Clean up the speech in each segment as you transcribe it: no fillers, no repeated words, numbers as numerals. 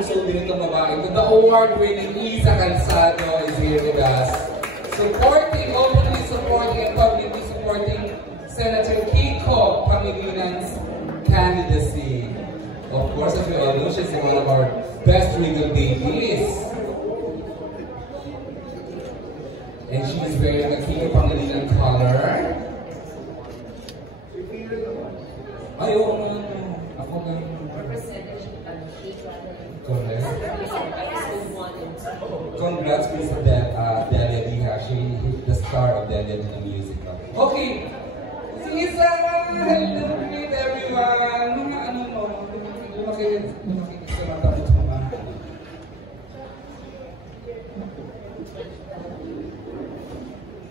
puso din itong babae. The award-winning Isa Calzado is here with us. Supporting, openly supporting, and publicly supporting Senator Kiko Pangalinan's candidacy. Of course, as we all know, she's one of our best regal babies. And she's wearing a Kiko Pangilinan color. Ay, oo naman. Ako ganun. Correct. Congrats, Miss Delia Diha. She is the star of Delia Diha musical. Okay. Isa! Hello, greet everyone! Mga ano mo, lumaki sa mga tapos mga.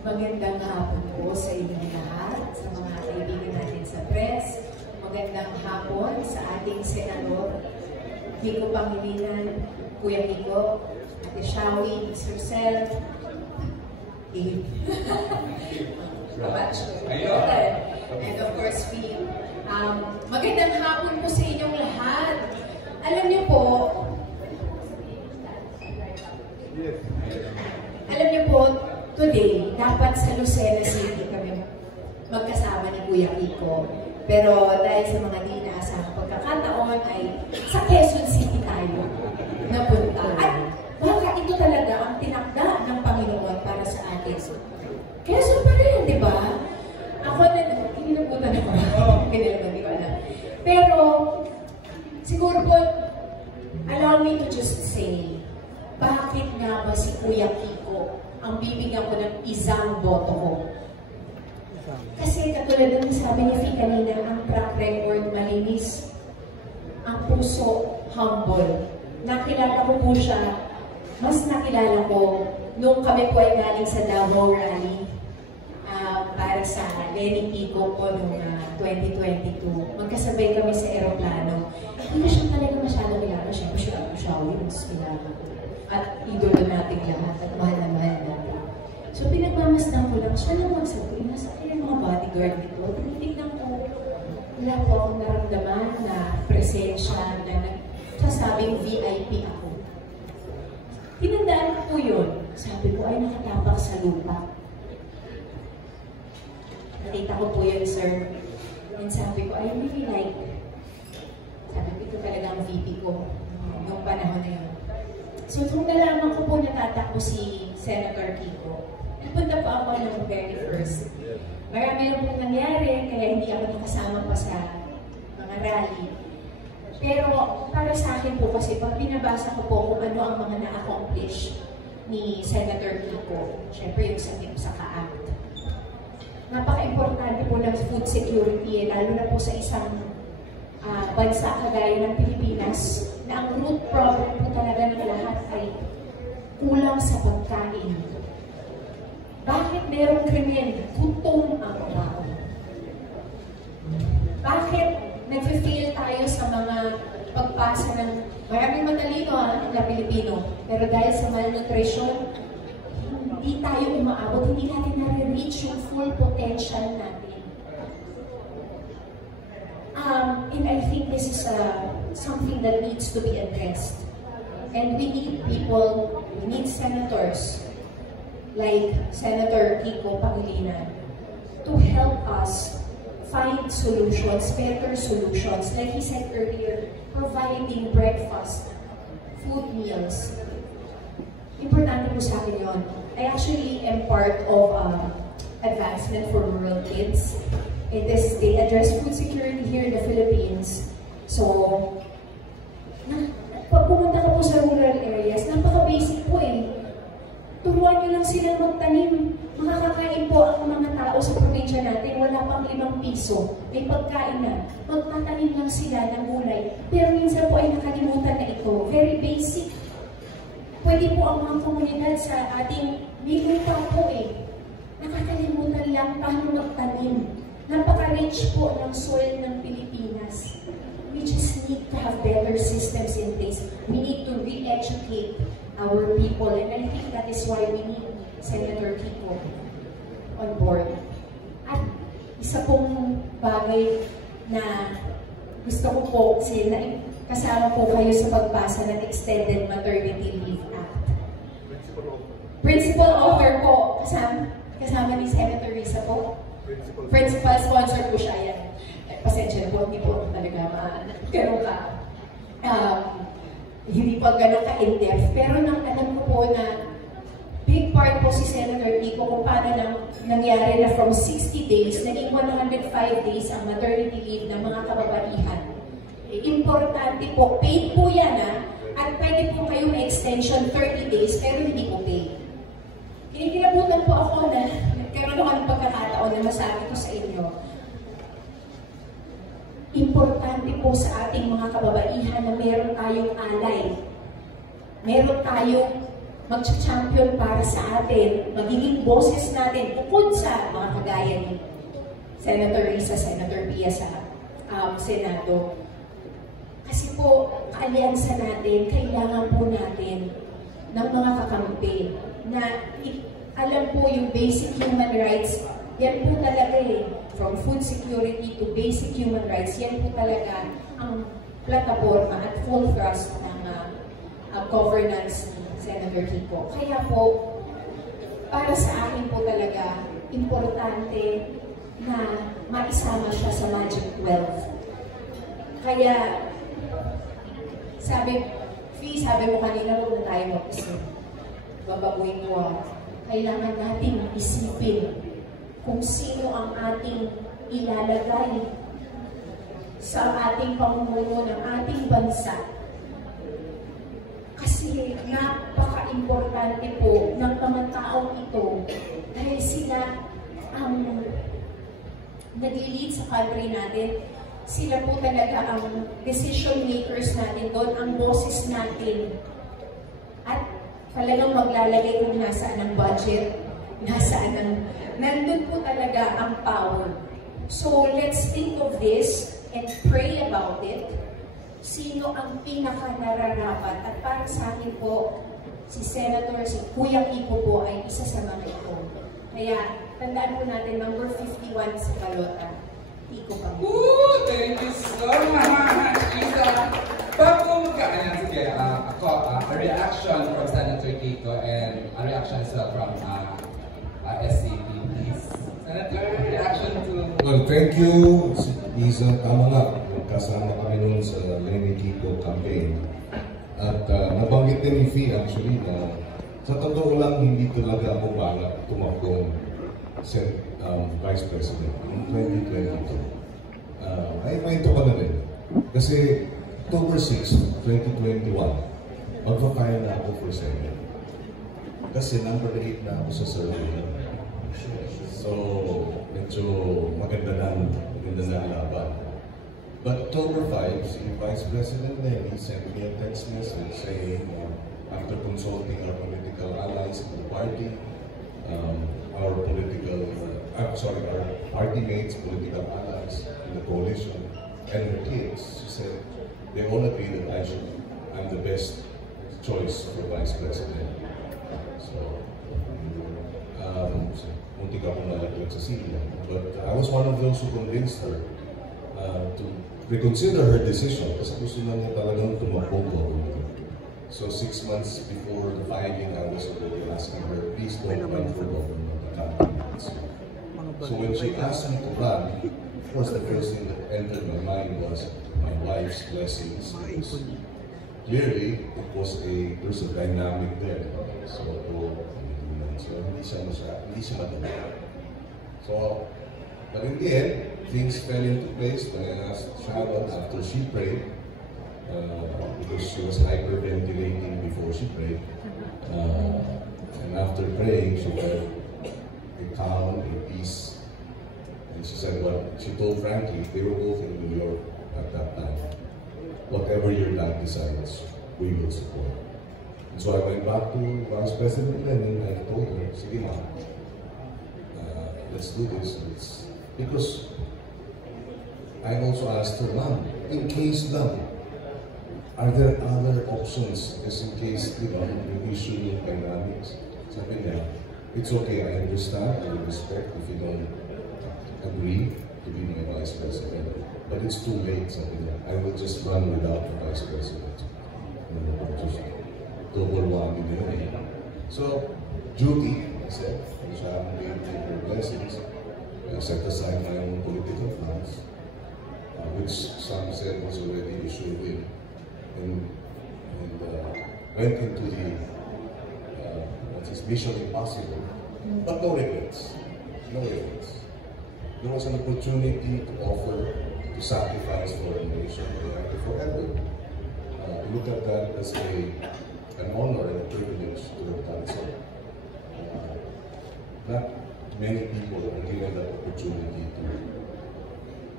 Magandang hapon po sa inyong lahat, sa mga kaibigan natin sa press. Magandang hapon sa ating senador, Kiko Pangilinan, Kuya Kiko, Ate Shawi, Mr. Sel, and of course, Phil. Magandang hapon po sa inyong lahat. Alam niyo po, today, dapat sa Lucena City kami magkasama ni Kuya Kiko. Pero dahil sa mga di inaasahang pagkakataon ay sa Quezon City tayo napunta. At baka ito talaga ang tinakda ng Panginoon para sa atin. Quezon pa rin, di ba? Ako na, hindi nabutan ako. Hindi ko alam. Pero, siguro po, allow me to just say, bakit nga ba si Kuya Kiko ang bibigyan ko ng isang boto ko? Kasi katulad ng sabi ni Fi kanina, ang track record malinis, ang puso humble. Nakilala ko po siya, mas nakilala ko nung kami po ay galing sa Davao Rally para sa Lenny Kiko po noong 2022. Magkasabay kami sa aeroplano. Hindi na siya talaga masyadong kilala. Siyempre siya ang Shawi, mas kilala ko. At idolo natin lahat at mahal na mahal natin. So pinagmamasdan ko lang, siya lang magsabi, nasa kayo mga bodyguard nito. Tinitignan ko, wala po akong naramdaman na presensya na nagsasabing VIP ako. Tinandaan ko po yun. Sabi ko ay nakatapak sa lupa. Nakita ko po yun, sir. And sabi ko, I really like. Sabi ko, ito talaga ang VP ko noong panahon na yun. So, kung nalaman ko po natatakbo si Senator Kiko, napunta pa ako ng very first. Marami rin po nangyari, kaya hindi ako nakasama pa sa mga rally. Pero para sa akin po kasi, pag binabasa ko po kung ano ang mga na-accomplish ni Senator Kiko, syempre yung sa Ka-Act. Napaka-importante po ng food security, lalo na po sa isang bansa kagaya ng Pilipinas, na ang root problem po talaga ng lahat ay kulang sa pagkain. Bakit merong krimen? Gutom ang tao. Bakit nag-fail tayo sa mga pagpasa ng maraming matalino na Pilipino, pero dahil sa malnutrition, hindi tayo umaabot, hindi natin nare-reach yung full potential natin. And I think this is something that needs to be addressed. And we need people, we need senators like Senator Kiko Pangilinan to help us find solutions, better solutions. Like he said earlier, providing breakfast, food meals. Importante po sa akin yun. I actually am part of Advancement for Rural Kids. They address food security here in the Philippines. So, pag pumunta ka po sa rural areas, napaka-basic po eh. Turuan nyo lang sila magtanim. Makakakain po ang mga tao sa probinsya natin, wala pang 5 piso. May pagkain na. Magtatanim lang sila ng gulay. Pero minsan po ay nakalimutan na ito. Very basic. Pwede po ang mga komunidad sa ating lupa po eh. Nakakalimutan lang paano magtanim. Napaka-rich po ng soil ng Pilipinas. We just need to have better systems in place. We need to re-educate our people. And I think that is why we need Senator Kiko on board. At isa pong bagay na gusto ko po kasama po kayo sa pagpasa ng Extended Maternity Leave Act. Principal author po, kasama ni Senator Risa po. Principal sponsor po siya yan. Pasensya na po, hindi po talaga ganun ka. Hindi po ganun ka-in-depth. Pero alam ko po na big part po si Senator Kiko kung paano nangyari na from 60 days, naging 105 days ang maternity leave ng mga kababaihan. Importante po, paid po yan at pwede po kayo na extension 30 days pero hindi po paid. Kinikilabutan po ako na nagkaroon ako ng pagkakataon na masabi ko sa inyo, importante po sa ating mga kababaihan na meron tayong alay. Meron tayong mag-champion para sa atin, magiging boses natin bukod sa mga kagaya ni Senator Risa, Senator Pia sa Senado. Kasi po, kaalyansa natin, kailangan po natin ng mga kakampi na alam po yung basic human rights, yan po talaga from food security to basic human rights, yan po talaga ang plataforma at full thrust ng governance ni Senator Kiko. Kaya po, para sa akin po talaga, importante na maisama siya sa Magic 12. Kaya, sabi mo kanina, huwag na tayo mag-isip. Babaguhin ko, kailangan natin isipin kung sino ang ating ilalagay sa ating pamumuno ng ating bansa. Kasi napaka-importante po ng mga taong ito dahil sila ang nag-lead sa country natin. Sila po talaga ang decision makers natin doon, ang boses natin. At talagang maglalagay kung nasaan ang budget, nandun po talaga ang power. So let's think of this and pray about it. Sino ang pinaka-nararapat? At para sa akin po, si Senator, si Kuya Kiko po ay isa sa mga ito. Kaya tandaan po natin, number 51 sa balota. Kiko pa. Thank you so much, Isa. Bago sige, a reaction from Senator Kiko and a reaction as well from SCP, please. Senator, reaction to... Well, thank you, Isa. Tama nga, kasama kami noon sa Lenny Kiko campaign. At nabanggit din ni Fee actually na sa totoo lang, hindi talaga ako balak tumakbong Vice President in 2022. Ay kwento ko na rin. Kasi October 6, 2021, magpapaya na ako for Senate. Kasi number 8 na ako sa survey. So, medyo maganda na laban. But October 5, si Vice President Lenny sent me a text message saying, after consulting our political allies in the party, our party mates, political allies in the coalition, and her kids, she said, they all agree that I'm the best choice for Vice President. So, muntik ako nalaglag sa sila. But I was one of those who convinced her to reconsider her decision kasi gusto na niya talagang tumakbo ko. So 6 months before the filing, I was already asking her, please don't run for government. So when she asked me to run, of course the first thing that entered my mind was my wife's blessings. Clearly, there's a dynamic there. So hindi siya madali. So, but in the end, things fell into place when I asked Sharon after she prayed, because she was hyperventilating before she prayed. And after praying, she felt a calm, a peace. And she said, well, she told Frankie, they were both in New York at that time. Whatever your dad decides, we will support. And so I went back to Vice President and I told her, sige ma, let's do this. Because I also asked her, ma'am, in case lang, are there other options just in case, yung issue yung dynamics? Sabi niya, it's okay, I understand, I respect if you don't agree, to be my vice president. But it's too late, sabi niya. I will just run without the vice president. Just double whammy na yun eh. So, duty, I said, siya ang take her blessings. Set aside my own political funds, which some said was already issued in, and went into the mission impossible, but no regrets. No regrets. There was an opportunity to offer, to sacrifice for a nation forever. Look at that as an honor and a privilege to have done so. Not many people are given that opportunity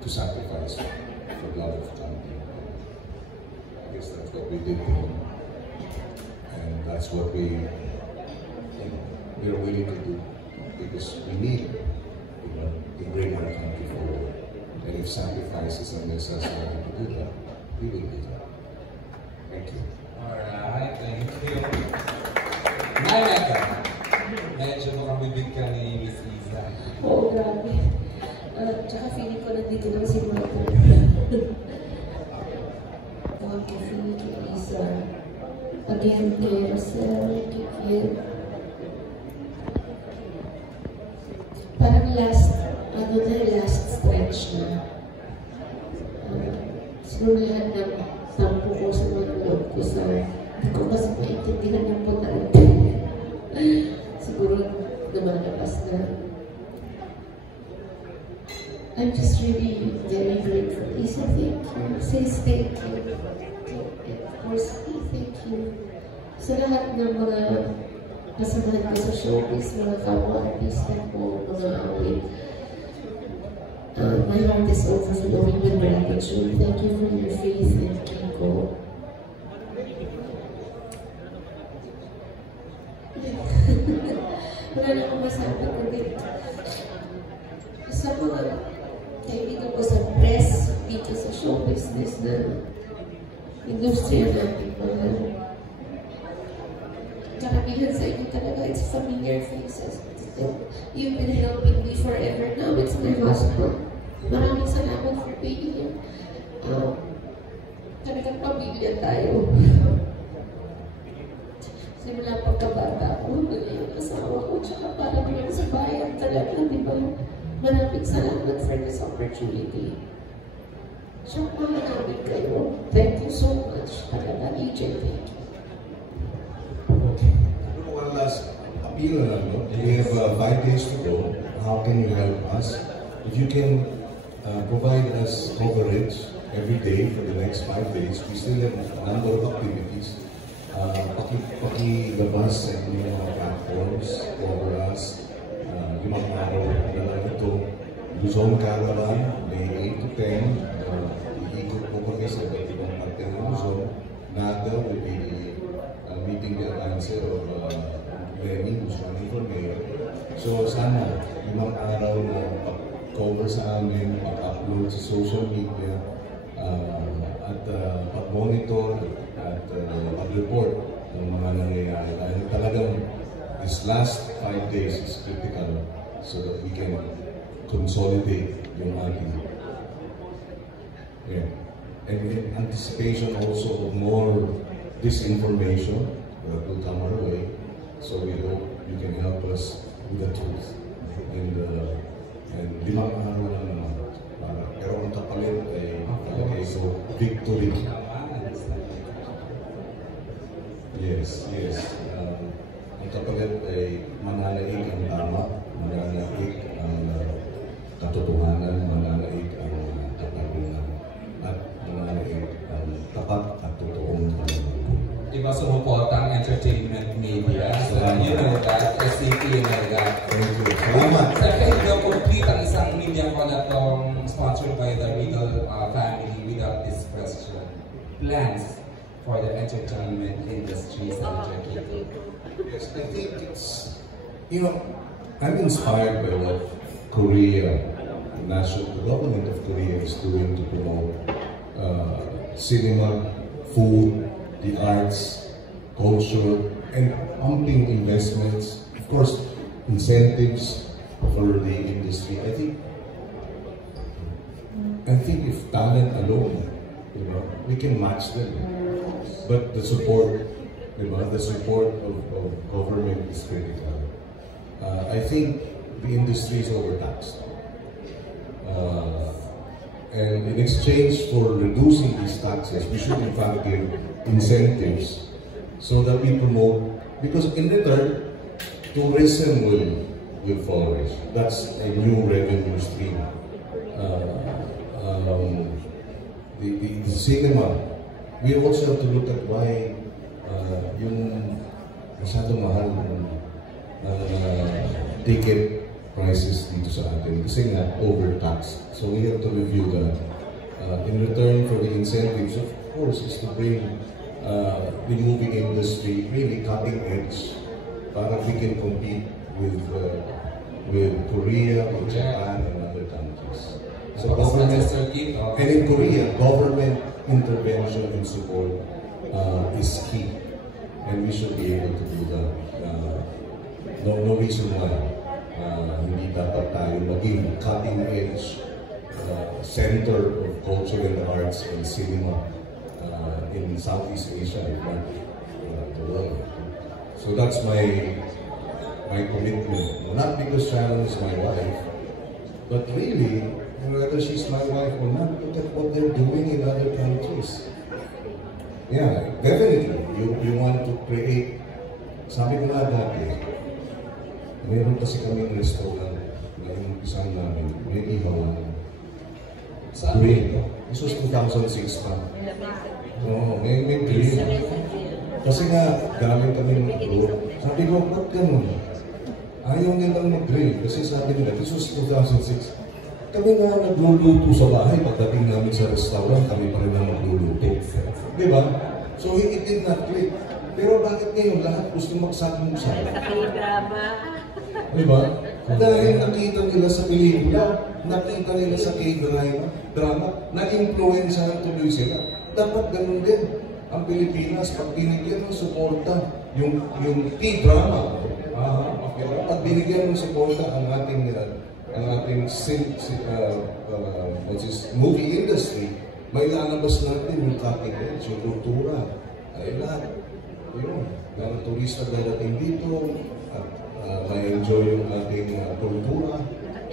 to sacrifice for the love of country. I guess that's what we did, and that's what we're willing to do, because we need to bring our country forward. And if sacrifices are necessary to do that, we will do that. Thank you. Alright, thank you. Naimeka, medyo mukhang bibig ka ni Miss Iza. Oo, grabe. Tsaka feeling ko nandito lang si Marco. Feeling kay Isa. Again, kay Marcel, kay Kiel. Parang last stretch na. Siguro lahat ng tampo ko sa mga loob ko sa hindi ko kasi maintindihan ng putaan. Siguro lumalabas na. I'm just really very grateful. Isa, thank you. Says thank you. Of course, thank you. Sa lahat ng mga kasamahan ko sa showbiz, mga kapwa-artista ko, mga awit. My heart is overflowing with gratitude. Thank you for your faith in Kiko. Wala na akong masabi ko din. Sa mga kaibigan ko sa press, dito sa show business na industriya natin, mga karamihan sa inyo talaga, it's familiar faces. You've been helping me forever. Now it's my husband. Maraming salamat for being here. Talagang pamilya tayo. Simula pagkabata ko, yung asawa ko, tsaka parang yung sa bayan talaga, di ba? Maraming salamat for this opportunity. Tsaka maraming kayo. Thank you so much. Talaga, EJ, thank you. One last appeal, no? We have 5 days to go. How can you help us? If you can provide us coverage every day for the next 5 days, we still have a number of activities. Pakilabas sa inyong mga platforms over us. Limang araw na lang ito. Luzon Caravan, May 8 to 10. Iikot po kami sa iba't ibang parte ng Luzon. Nada will be meeting the advisor of Lenny, who's running for mayor. So sana, limang araw na pag-cover sa amin, pag-upload sa social media, at pag-monitor at pag-report ng mga nangyayari. Dahil talagang this last 5 days is critical so that we can consolidate yung ating. Yeah. And in anticipation also of more disinformation that will come our way, so we hope you can help us with the truth. And limang araw lang naman. Pero ang kapalit ay so victory. Yes, yes. Ang kapalit ay mananaig ang tama, mananaig ang katotohanan, mananaig ang katarungan, at mananaig ang tapat at totoong pananaig. Diba sumuporta ang entertainment media? So you know that, SCP and all that. Thank you. Salamat. Sa kahit complete ang isang media collaton sponsored by the Regal family without this question. Plans for the entertainment industry, Senator Kiko? Yes, I think it's, I'm inspired by what Korea, the government of Korea is doing to promote cinema, food, the arts, culture, and pumping investments, of course, incentives for the industry. I think I think if talent alone, we can match them. But the support, the support of government is critical. I think the industry is overtaxed. And in exchange for reducing these taxes, we should in fact give incentives so that we promote, because in return, tourism will flourish. That's a new revenue stream. The cinema, we also have to look at why yung masyado mahal ticket prices dito sa atin kasi nga overtaxed. So we have to review that. In return for the incentives, of course, is to bring the movie industry really cutting edge para we can compete with Korea, with Japan, and other countries. So government, and in Korea, government intervention and support is key, and we should be able to do that. No reason why hindi dapat tayo maging cutting edge center of culture and the arts and cinema in Southeast Asia, if not the world. So that's my commitment. Not because Sharon is my wife, but really, whether she's my wife or not, look at what they're doing in other countries. Yeah, definitely. You want to create. Sabi ko nga dati, meron kasi kaming restaurant na inumpisan namin, may ihawan. Grill. This was 2006 pa. Oo, may grill. Kasi nga, gamit kami ng group. Sabi ko, ba't ganun? Ayaw nilang mag-grill. Kasi sabi nila, this was 2006. Kami na nagluluto sa bahay. Pagdating namin sa restaurant, kami pa rin na nagluluto. Diba? So, it did not click. Pero bakit ngayon lahat gusto magsagong-sagong? Diba? Dahil nakita nila sa pelikula, nakita nila sa K-drama, na-influensyahan tuloy sila. Dapat ganun din ang Pilipinas pag binigyan ng suporta, yung K-drama. Pag binigyan ng suporta ang ating movie industry, may lalabas natin yung cutting edge, yung kultura, ay lahat. Yun, mga turista darating dito, at ma-enjoy yung ating kultura.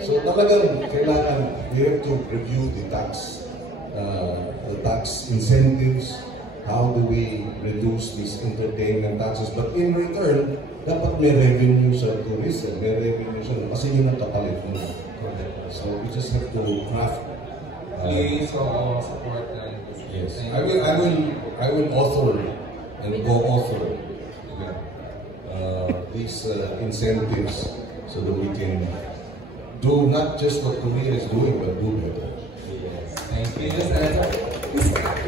So talagang kailangan, we have to review the tax incentives, how do we reduce these entertainment taxes, but in return, dapat may revenue sa tourism, may revenue sa, kasi yun ang kapalit mo. So we just have to craft. Please support them. Yes, I will author and co-author these incentives so that we can do not just what Korea is doing, but do better. Yes, thank you.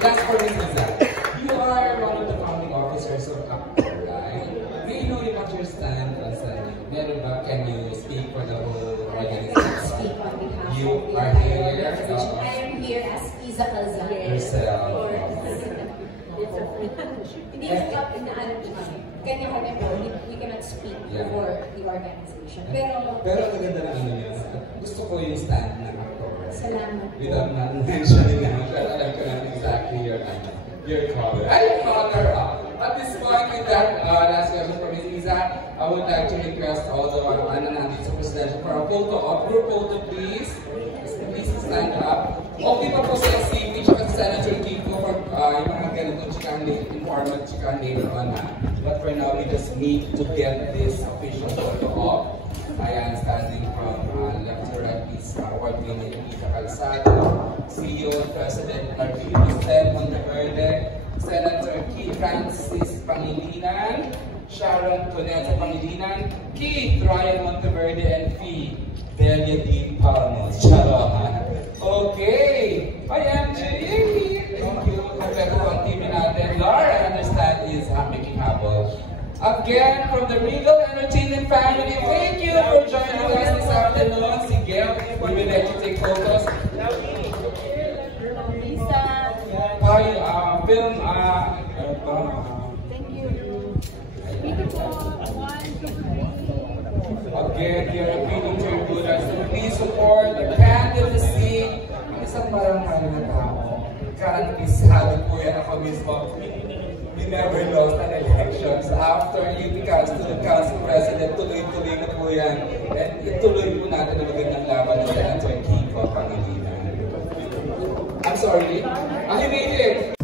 Last for me is that you are one of the founding officers of ACTOR, right? Do you know what your stand as a member? Can you speak for the whole organization? Speak on behalf You of the are entire here. organization. I am here as Iza Calzada. Yourself. Hindi ko up in the kanya-kanya po, we cannot speak for the organization. Pero ang ganda na ano yun, gusto ko yung stand ng ACTOR. Salamat. Without not mentioning naman, pero alam ko na exactly your color. Ay, your color! At this point, with that last question from Ms. Iza, I would like to request all the natin sa presidential for a photo of group photo, please. Please stand up. Okay pa po sa SCP, tsaka sa Senator Kiko for yung mga ganitong chikang informal chikang later on. But for now, we just need to get this official photo off. I am standing from left to right, please. Award-winning Iza Calzada, CEO and President Arturo Ted Monteverde, Senator Keith Francis Pangilinan, Sharon Cuneta Pangilinan, Keith Ryan Monteverde, and Fee Delia D. Palmos. Okay! Hi, MJ! Thank you. Kompleto ang team natin. Laura, I understand, is making habol. Again, from the Regal Entertainment family, thank you for joining us this afternoon. Si Gail, we will let you take photos. Film, thank you. Again, you're repeating to your good, so please support the candidacy. Isang parang prangkisado po yan ako mismo. We never lost an elections. After UP Council and Council President, tuloy-tuloy na po yan. And ituloy po natin ang magandang laban ng Senator Kiko Pangilinan. I'm sorry, he made it!